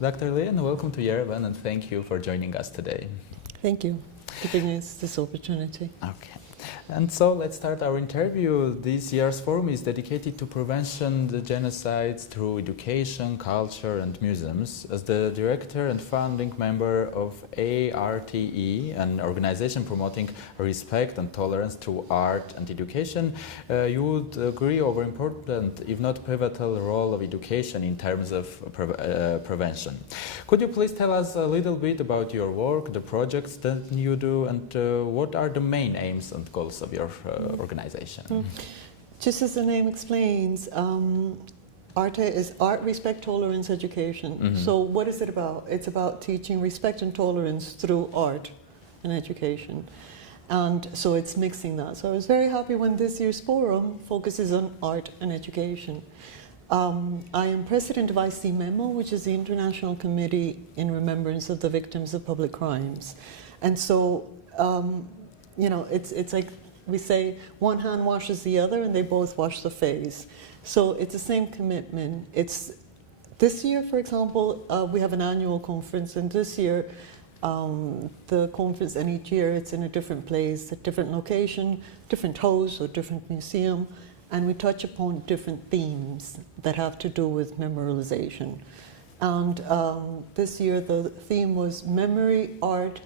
Dr. Leon, welcome to Yerevan and thank you for joining us today. Thank you for giving us this opportunity. Okay. And so let's start our interview. This year's forum is dedicated to prevention the genocides through education, culture and museums. As the director and founding member of A.R.T.E, an organization promoting respect and tolerance through art and education, you would agree over important, if not pivotal, role of education in terms of prevention. Could you please tell us a little bit about your work, the projects that you do, and what are the main aims and goals of your organization? Just as the name explains, A.R.T.E is Art, Respect, Tolerance, Education. So what is it about? It's about teaching respect and tolerance through art and education. And so it's mixing that. So I was very happy when this year's forum focuses on art and education. I am president of ICMEMO, which is the International Committee in Remembrance of the Victims of Public Crimes. And so, you know, it's like we say, one hand washes the other and they both wash the face. So it's the same commitment. It's this year, for example, we have an annual conference, and this year the conference, and each year it's in a different place, a different location, different host or different museum, and we touch upon different themes that have to do with memorialization. And this year the theme was memory, art,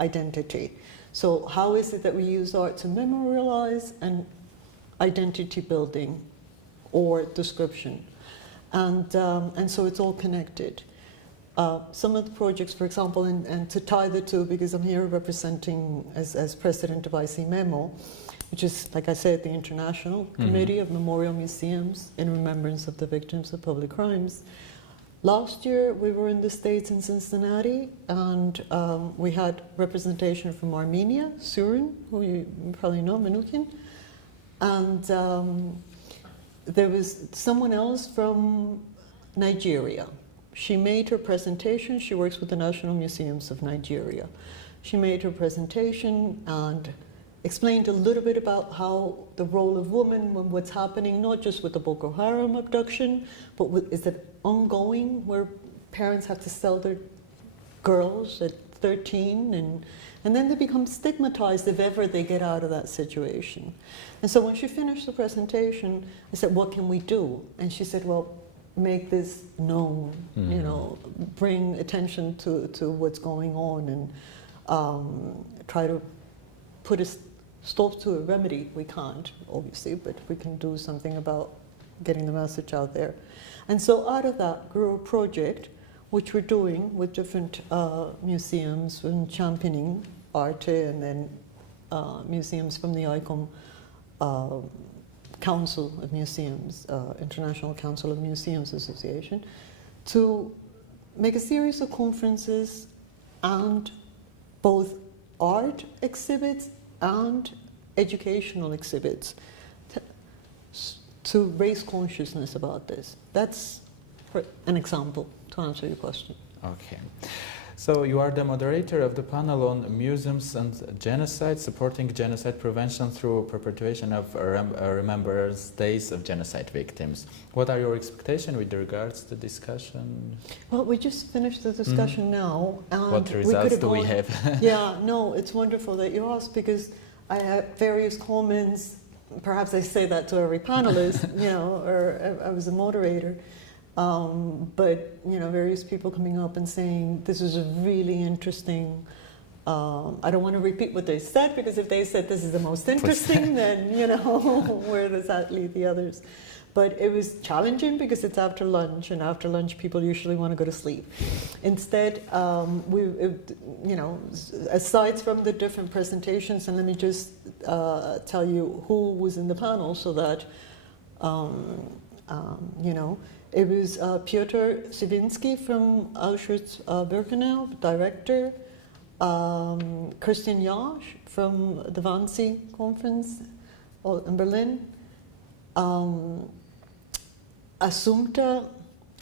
identity. So how is it that we use art to memorialize and identity building or description? And so it's all connected. Some of the projects, for example, and to tie the two, because I'm here representing as president of ICMEMO, which is, like I said, the International Committee of Memorial Museums in Remembrance of the Victims of Public Crimes. Last year we were in the States in Cincinnati, and we had representation from Armenia, Surin, who you probably know, Menukin, and there was someone else from Nigeria. She made her presentation. She works with the National Museums of Nigeria. She made her presentation and explained a little bit about how the role of women, what's happening, not just with the Boko Haram abduction, but is it ongoing, where parents have to sell their girls at 13, and then they become stigmatized if ever they get out of that situation. And so when she finished the presentation, I said, what can we do? And she said, well, make this known, you know, bring attention to what's going on, and try to put a stop to a remedy. We can't, obviously, but we can do something about getting the message out there. And so out of that grew a project which we're doing with different museums and championing A.R.T.E and then museums from the ICOM Council of Museums, International Council of Museums Association, to make a series of conferences and both art exhibits and educational exhibits to raise consciousness about this. That's an example to answer your question. Okay. So you are the moderator of the panel on museums and genocide, supporting genocide prevention through perpetuation of Remembrance Days of genocide victims. What are your expectations with regards to the discussion? Well, we just finished the discussion now. And what results do we have? Yeah, no, it's wonderful that you asked, because I have various comments. Perhaps I say that to every panelist, you know, or I was a moderator. But, you know, various people coming up and saying, this is a really interesting, I don't want to repeat what they said, because if they said this is the most interesting, then, you know, where does that leave the others? But it was challenging because it's after lunch, and after lunch people usually want to go to sleep. Instead, you know, aside from the different presentations, and let me just tell you who was in the panel so that, you know, it was Piotr Siwiński from Auschwitz-Birkenau, director, Christian Jasch from the Wannsee conference in Berlin, Assumpta,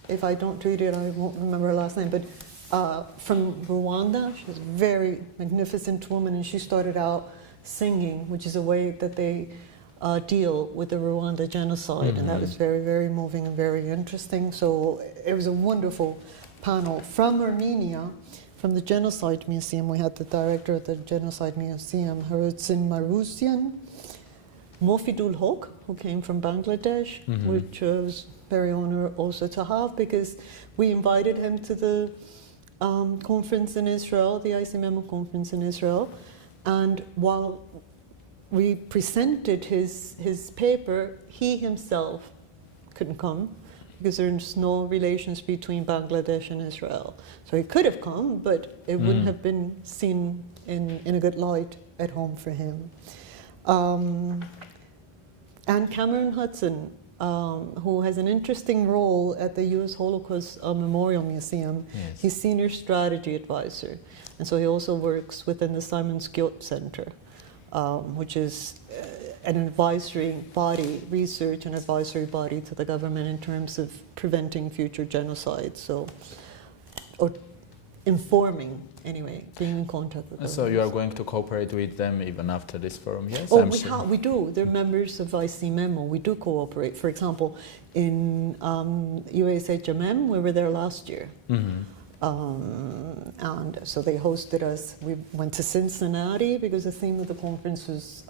if I don't read it, I won't remember her last name, but from Rwanda. She's a very magnificent woman, and she started out singing, which is a way that they deal with the Rwanda genocide, and that was very, very moving and very interesting. So it was a wonderful panel from Armenia, from the Genocide Museum. We had the director of the Genocide Museum, Harutsin Marusyan, Mofidul Haq, who came from Bangladesh, which was very honored also to have, because we invited him to the conference in Israel, the ICMEMO conference in Israel, and while we presented his paper, he himself couldn't come because there's no relations between Bangladesh and Israel. So he could have come, but it wouldn't have been seen in a good light at home for him. And Cameron Hudson, who has an interesting role at the U.S. Holocaust Memorial Museum. Yes. He's senior strategy advisor. And so he also works within the Simon Skjodt Center, which is an advisory body, research and advisory body to the government in terms of preventing future genocide. So, or informing, anyway, being in contact with them. So you are going to cooperate with them even after this forum, yes? Oh, we do. They're members of ICMEMO. We do cooperate. For example, in USHMM, we were there last year. And so they hosted us. We went to Cincinnati because the theme of the conference was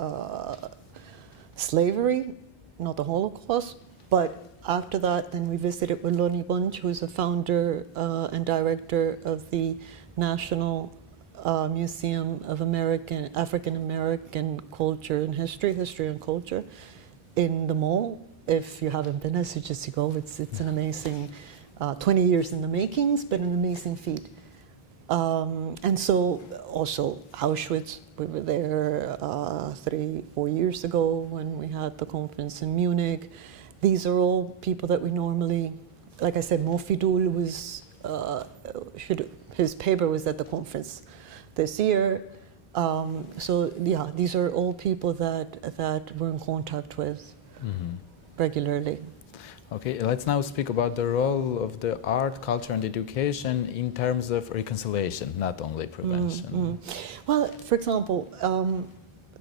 slavery, not the Holocaust. But after that, then we visited with Lonnie Bunch, who's a founder and director of the National Museum of African American Culture and History and Culture in the mall. If you haven't been, I suggest you go. It's an amazing, 20 years in the makings, but an amazing feat. And so also Auschwitz, we were there 3-4 years ago when we had the conference in Munich. These are all people that we normally, like I said, Mofidul was, his paper was at the conference this year. So yeah, these are all people that we're in contact with regularly. Okay, let's now speak about the role of the art, culture and education in terms of reconciliation, not only prevention. Well, for example,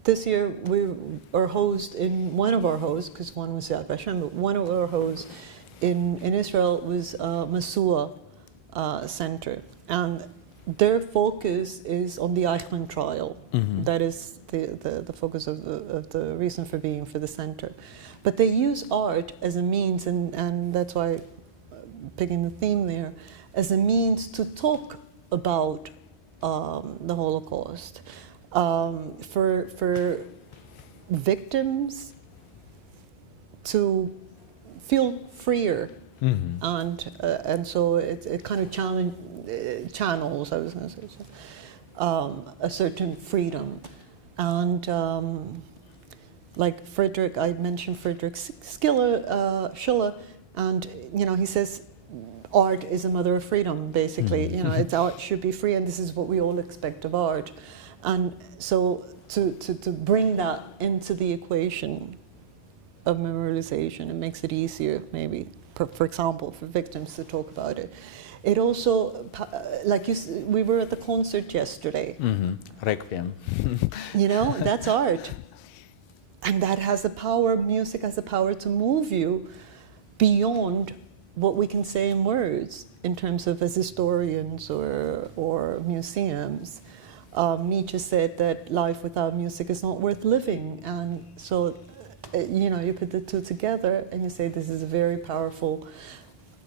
this year our host in one of our hosts, because one was Yad Vashem, but one of our hosts in Israel was Masua Center, and their focus is on the Eichmann trial. That is the focus of the reason for being for the center. But they use art as a means, and that's why picking the theme there, as a means to talk about the Holocaust. For victims to feel freer, and so it kind of channels, I was going to say, a certain freedom. And like Friedrich, I mentioned Friedrich Schiller, and he says art is a mother of freedom, basically. It's art should be free, and this is what we all expect of art. And so to bring that into the equation of memorialization, it makes it easier, maybe, for example, for victims to talk about it. It also, like we were at the concert yesterday. Requiem. That's art. And that has the power, music has the power to move you beyond what we can say in words in terms of as historians or museums. Nietzsche said that life without music is not worth living. And so, you put the two together and you say this is a very powerful.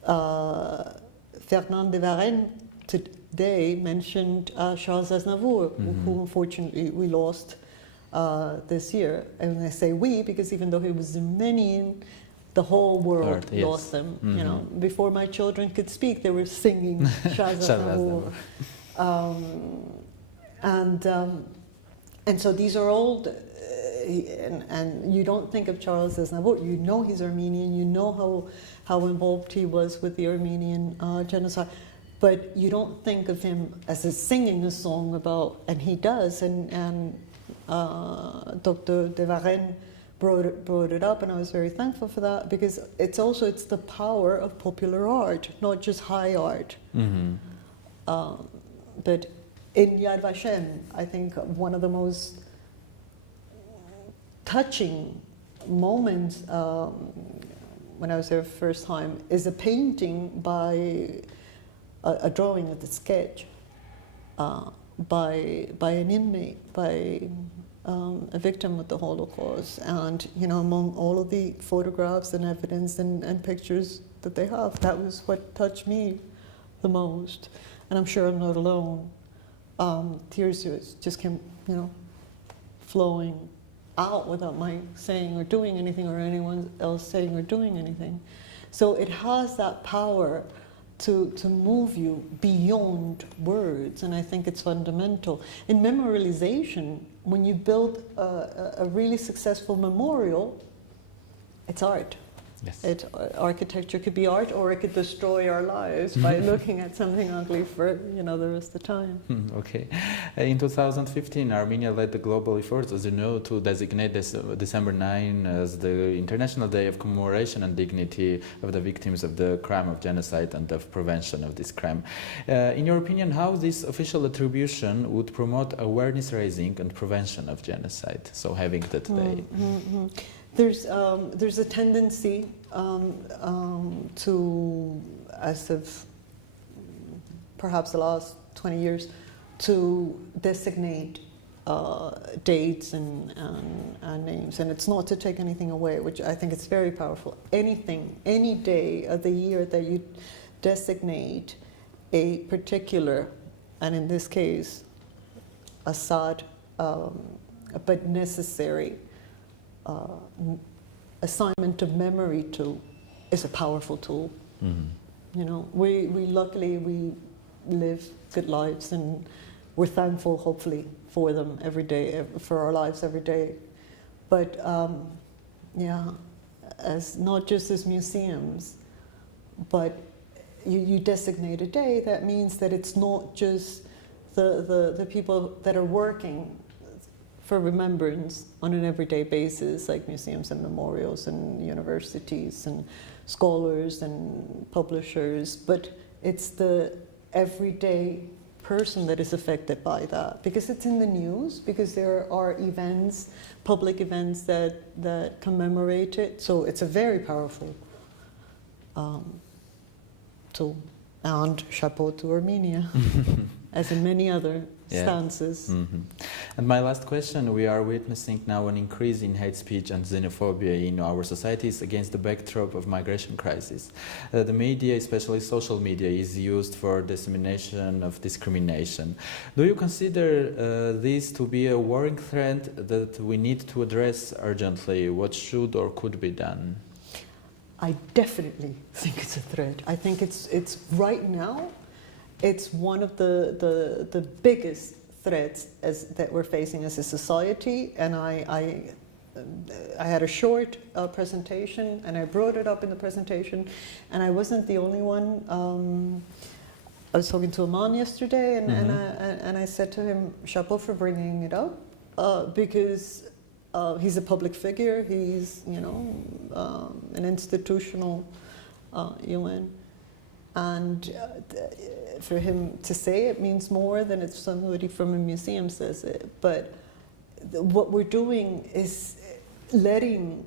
Fernand de Varenne today mentioned Charles Aznavour, who unfortunately we lost this year. And I say we because even though he was Armenian, the whole world lost him. Before my children could speak, they were singing Charles Aznavour. And so these are old, and you don't think of Charles Aznavour. You know he's Armenian. You know how involved he was with the Armenian genocide, but you don't think of him as singing a song about, and he does. And Dr. de Varenne brought it up, and I was very thankful for that because it's the power of popular art, not just high art. But in Yad Vashem, I think one of the most touching moments when I was there first time is a painting by a drawing of the sketch by an inmate, by a victim of the Holocaust, and among all of the photographs and evidence and pictures that they have, that was what touched me the most. And I'm sure I'm not alone. Tears just came, flowing out without my saying or doing anything, or anyone else saying or doing anything. So it has that power to move you beyond words, and I think it's fundamental. In memorialization, when you build a really successful memorial, it's art. Yes. Architecture could be art, or it could destroy our lives by looking at something ugly for the rest of the time. Okay. In 2015, Armenia led the global efforts, as you know, to designate this December 9 as the International Day of Commemoration and Dignity of the Victims of the Crime of Genocide and of Prevention of this crime. In your opinion, how this official attribution would promote awareness raising and prevention of genocide? So having that day. There's a tendency to, as of perhaps the last 20 years, to designate dates and names. And it's not to take anything away, which I think is very powerful. Any day of the year that you designate a particular, and in this case, a sad but necessary assignment of memory to, is a powerful tool. We luckily live good lives, and we're thankful, hopefully, for them every day, for our lives every day. But as not just as museums, but you designate a day, that means that it's not just the people that are working for remembrance on an everyday basis, like museums and memorials and universities and scholars and publishers, but it's the everyday person that is affected by that, because it's in the news, because there are events, public events that commemorate it. So it's a very powerful tool. And chapeau to Armenia, as in many other stances. And my last question, we are witnessing now an increase in hate speech and xenophobia in our societies against the backdrop of migration crisis. The media, especially social media, is used for dissemination of discrimination. Do you consider this to be a worrying threat that we need to address urgently? What should or could be done? I definitely think it's a threat. I think it's right now, it's one of the biggest threats that we're facing as a society. And I had a short presentation, and I brought it up in the presentation, and I wasn't the only one. I was talking to Aman yesterday, and I said to him, chapeau for bringing it up, because he's a public figure. He's, an institutional UN, and for him to say it means more than if somebody from a museum says it. But what we're doing is letting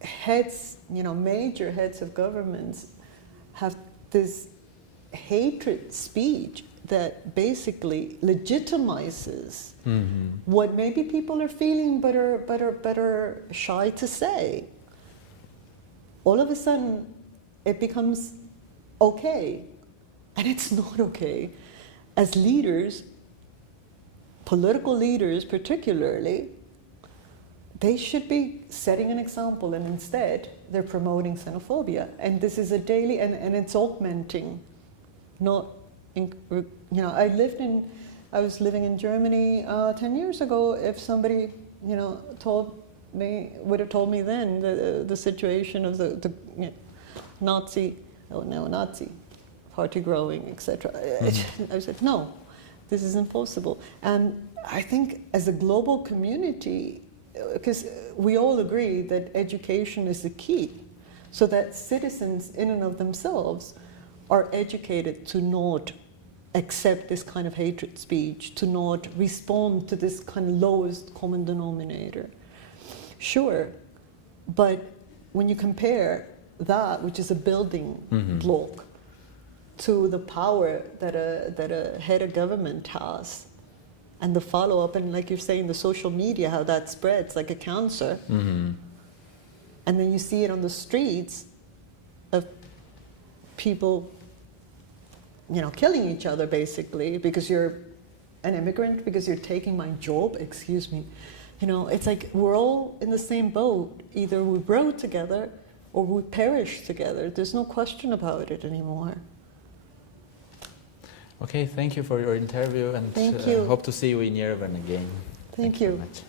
heads, major heads of governments, have this hatred speech that basically legitimizes what maybe people are feeling but are shy to say. All of a sudden, it becomes okay, and it's not okay. As leaders, political leaders particularly, they should be setting an example, and instead they're promoting xenophobia. And this is a daily, and it's augmenting, not. I was living in Germany 10 years ago. If somebody, would have told me then the situation of the neo-Nazi party growing, etc. I said, no, this is impossible. And I think as a global community, because we all agree that education is the key, so that citizens in and of themselves are educated to not accept this kind of hatred speech, to not respond to this kind of lowest common denominator. Sure, but when you compare that, which is a building block, to the power that a head of government has, and the follow-up, and like you're saying, the social media, how that spreads like a cancer. Mm-hmm. And then you see it on the streets of people, you know, killing each other basically because you're an immigrant, because you're taking my job, excuse me. You know, it's like we're all in the same boat. Either we grow together or we perish together. There's no question about it anymore. Okay, thank you for your interview, and Thank you. hope to see you in Yerevan again. Thank you you. very much.